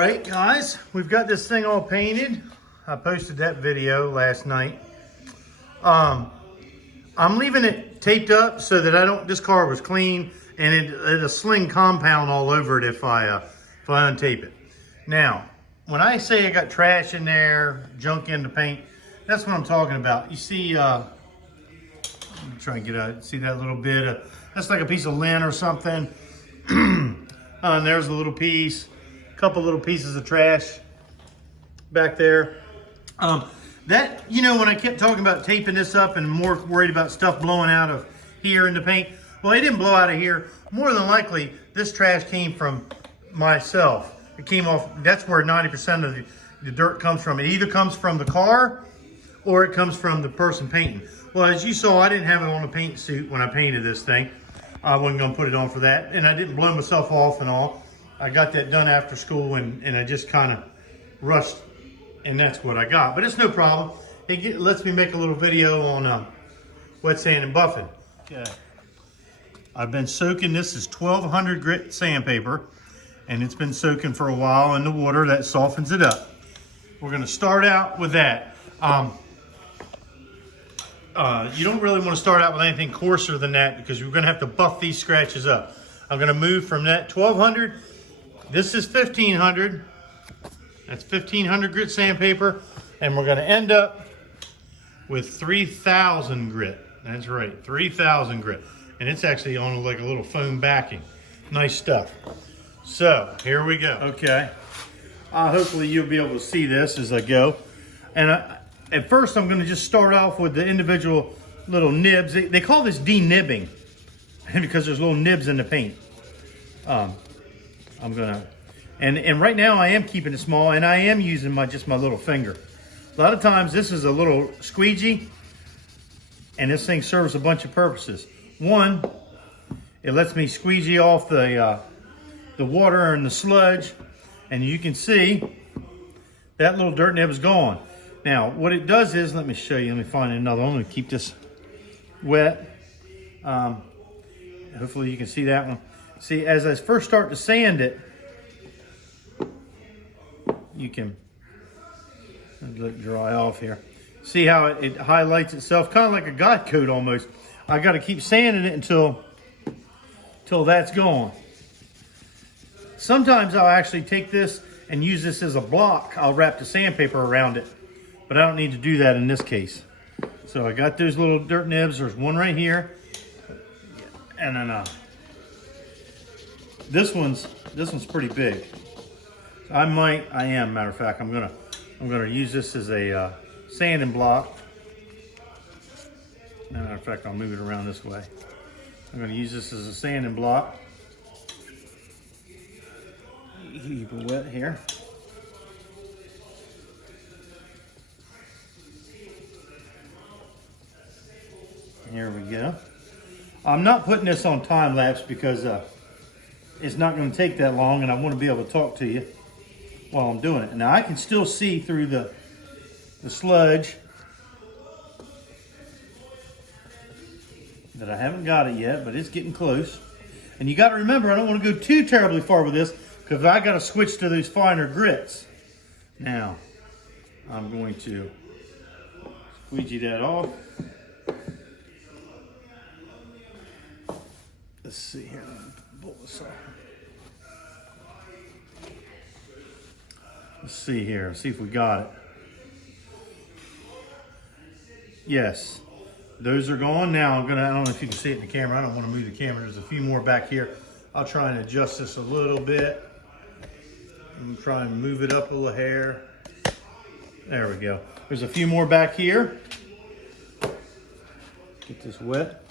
right, guys, we've got this thing all painted. I posted that video last night. I'm leaving it taped up so that this car was clean and it'll sling compound all over it if I untape it. Now, when I say I got trash in there, junk in the paint, that's what I'm talking about. You see, let me try and get out, see that little bit that's like a piece of lint or something. And there's a little piece, a couple little pieces of trash back there. That, you know, when I kept talking about taping this up and more worried about stuff blowing out of here in the paint, well, it didn't blow out of here. More than likely, this trash came from myself. It came off, that's where 90% of the dirt comes from. It either comes from the car or it comes from the person painting. Well, as you saw, I didn't have it on a paint suit when I painted this thing. I wasn't gonna put it on for that. And I didn't blow myself off and all. I got that done after school and I just kind of rushed, and that's what I got. But it's no problem. It lets me make a little video on wet sand and buffing. Okay. I've been soaking, this is 1200 grit sandpaper, and it's been soaking for a while in the water. That softens it up. We're gonna start out with that. You don't really want to start out with anything coarser than that because you're gonna have to buff these scratches up. I'm gonna move from that 1200, this is 1500. That's 1500 grit sandpaper, and we're gonna end up with 3000 grit. That's right, 3000 grit. And it's actually on like a little foam backing. Nice stuff. So, here we go. Okay, hopefully you'll be able to see this as I go. And at first I'm gonna just start off with the individual little nibs. They call this de-nibbing because there's little nibs in the paint. I'm gonna, and right now I am keeping it small and I am using just my little finger. A lot of times this is a little squeegee and this thing serves a bunch of purposes. One, it lets me squeegee off the water and the sludge, and you can see that little dirt nib is gone. Now, what it does is, let me show you, let me find another one. I'm gonna keep this wet. Hopefully you can see that one. See, as I first start to sand it, you can let it dry off here. See how it highlights itself, kind of like a God coat almost. I got to keep sanding it until that's gone. Sometimes I'll actually take this and use this as a block. I'll wrap the sandpaper around it, but I don't need to do that in this case. So I got those little dirt nibs. There's one right here, and then this one's pretty big. Matter of fact, I'm gonna use this as a sanding block. Matter of fact, I'll move it around this way. I'm gonna use this as a sanding block. Keep it wet here. Here we go. I'm not putting this on time lapse because it's not going to take that long, and I want to be able to talk to you while I'm doing it. Now I can still see through the sludge that I haven't got it yet, but it's getting close. And you got to remember, I don't want to go too terribly far with this because I got to switch to those finer grits. Now I'm going to squeegee that off. Let's see here. Pull this off. Let's see here. See if we got it. Yes, those are gone. Now I don't know if you can see it in the camera. I don't want to move the camera. There's a few more back here. I'll try and adjust this a little bit. And try and move it up a little hair. There we go. There's a few more back here. Get this wet.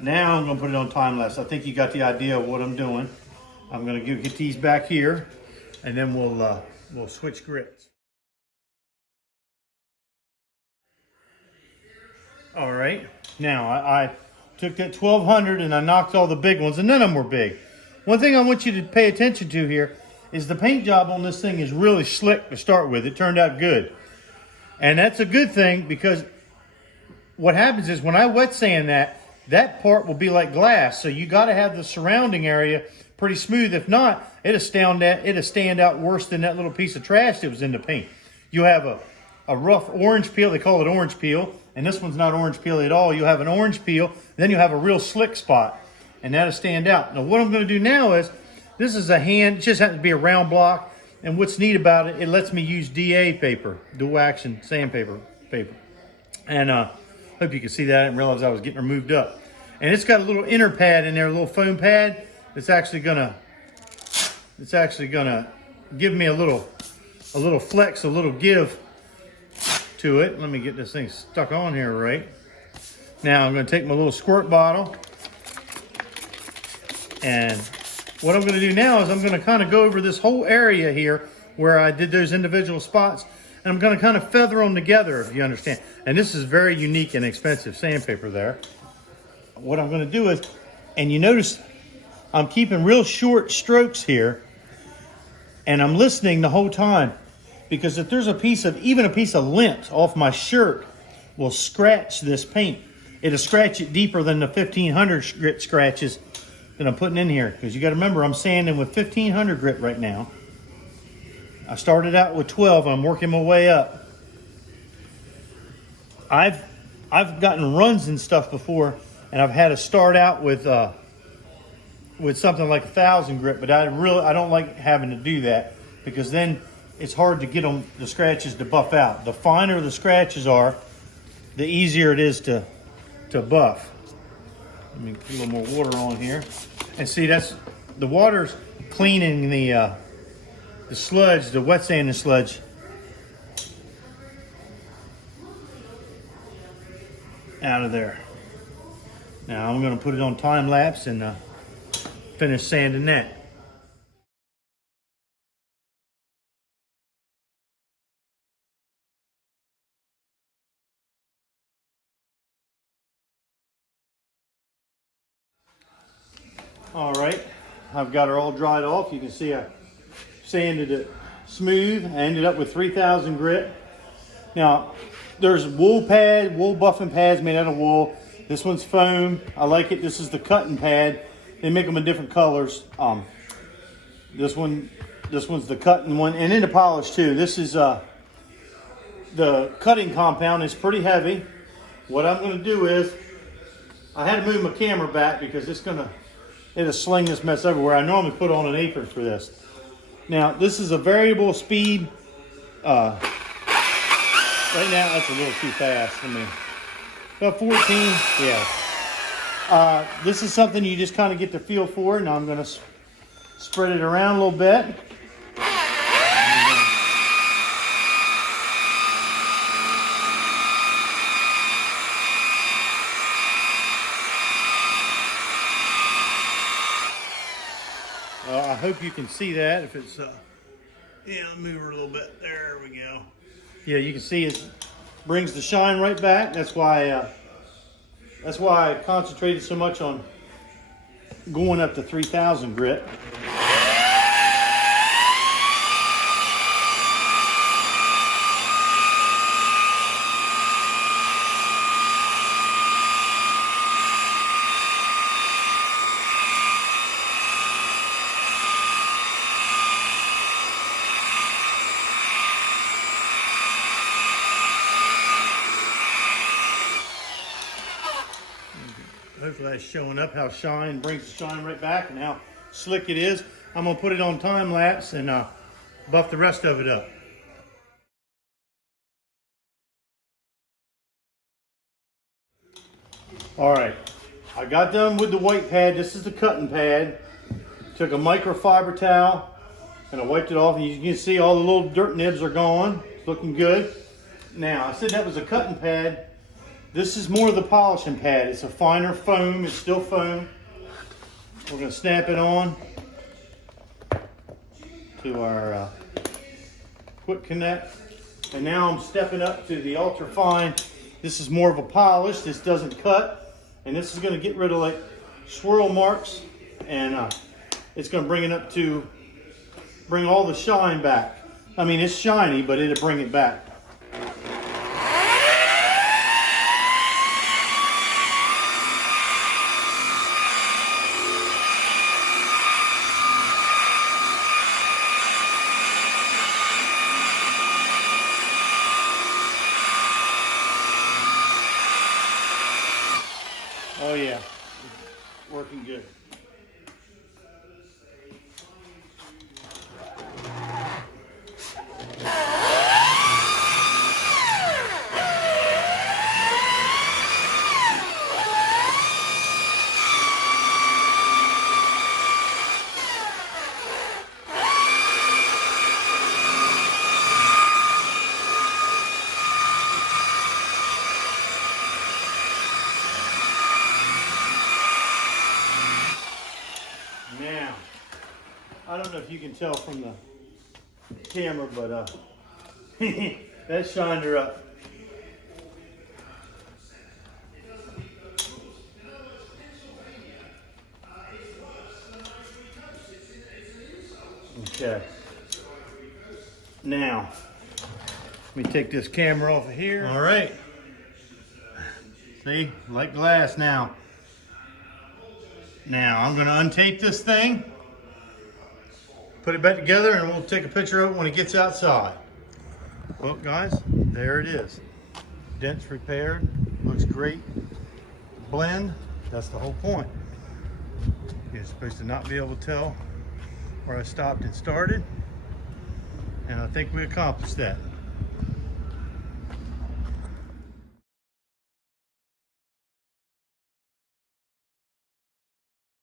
Now I'm gonna put it on time lapse. I think you got the idea of what I'm doing. I'm gonna get these back here, and then we'll switch grits. All right, now I took that 1200 and I knocked all the big ones, and none of them were big. One thing I want you to pay attention to here is the paint job on this thing is really slick to start with. It turned out good. And that's a good thing because what happens is when I wet sand that, that part will be like glass. So you got to have the surrounding area pretty smooth. If not, it'll stand out worse than that little piece of trash that was in the paint. You have a rough orange peel. They call it orange peel. And this one's not orange peel at all. You have an orange peel. Then you have a real slick spot. And that'll stand out. Now what I'm going to do now is, this is a hand. It just happens to be a round block. And what's neat about it, it lets me use DA paper, dual action sandpaper paper. And hope you can see that. I didn't realize I was getting her moved up. And it's got a little inner pad in there, a little foam pad. It's actually gonna give me a little flex, a little give to it. Let me get this thing stuck on here right. Now I'm gonna take my little squirt bottle, and what I'm gonna do now is I'm gonna kind of go over this whole area here where I did those individual spots, and I'm gonna kind of feather them together, if you understand. And this is very unique and expensive sandpaper there. What I'm gonna do is, and you notice I'm keeping real short strokes here, and I'm listening the whole time, because if there's even a piece of lint off my shirt will scratch this paint. It'll scratch it deeper than the 1500 grit scratches that I'm putting in here, because you got to remember I'm sanding with 1500 grit right now. I started out with 12 and I'm working my way up. I've gotten runs and stuff before, and I've had to start out with something like 1000 grit, but I don't like having to do that, because then it's hard to get the scratches to buff out. The finer the scratches are, the easier it is to buff. Let me put a little more water on here. And see, that's the water's cleaning the sludge, the wet sand and sludge out of there. Now I'm going to put it on time lapse and finish sanding that. All right, I've got her all dried off. You can see I sanded it smooth. I ended up with 3000 grit. Now, there's wool buffing pads made out of wool. This one's foam. I like it. This is the cutting pad. They make them in different colors. This one's the cutting one, and in the polish too. This is the cutting compound is pretty heavy. What I'm going to do is, I had to move my camera back because it'll sling this mess everywhere. I normally put on an apron for this. Now, this is a variable speed. Right now, that's a little too fast for me. About 14, yeah. This is something you just kind of get the feel for. Now I'm going to spread it around a little bit. I hope you can see that. If it's, yeah, move her a little bit. There we go. Yeah, you can see it brings the shine right back. That's why I concentrated so much on going up to 3000 grit. Hopefully that's showing up how shine brings the shine right back and how slick it is. I'm going to put it on time lapse and buff the rest of it up. All right, I got done with the white pad. This is the cutting pad. Took a microfiber towel and I wiped it off, and you can see all the little dirt nibs are gone. It's looking good. Now, I said that was a cutting pad. This is more of the polishing pad. It's a finer foam. It's still foam. We're going to snap it on to our quick connect. And now I'm stepping up to the ultra fine. This is more of a polish. This doesn't cut. And this is going to get rid of like swirl marks. And it's going to bring all the shine back. I mean, it's shiny, but it'll bring it back. Now, I don't know if you can tell from the camera, but that shined her up. Okay. Now, let me take this camera off of here. All right. See, like glass now. Now, I'm gonna untape this thing, put it back together, and we'll take a picture of it when it gets outside. Well, guys, there it is. Dent's repaired, looks great. Blend, that's the whole point. You're supposed to not be able to tell where I stopped and started, and I think we accomplished that.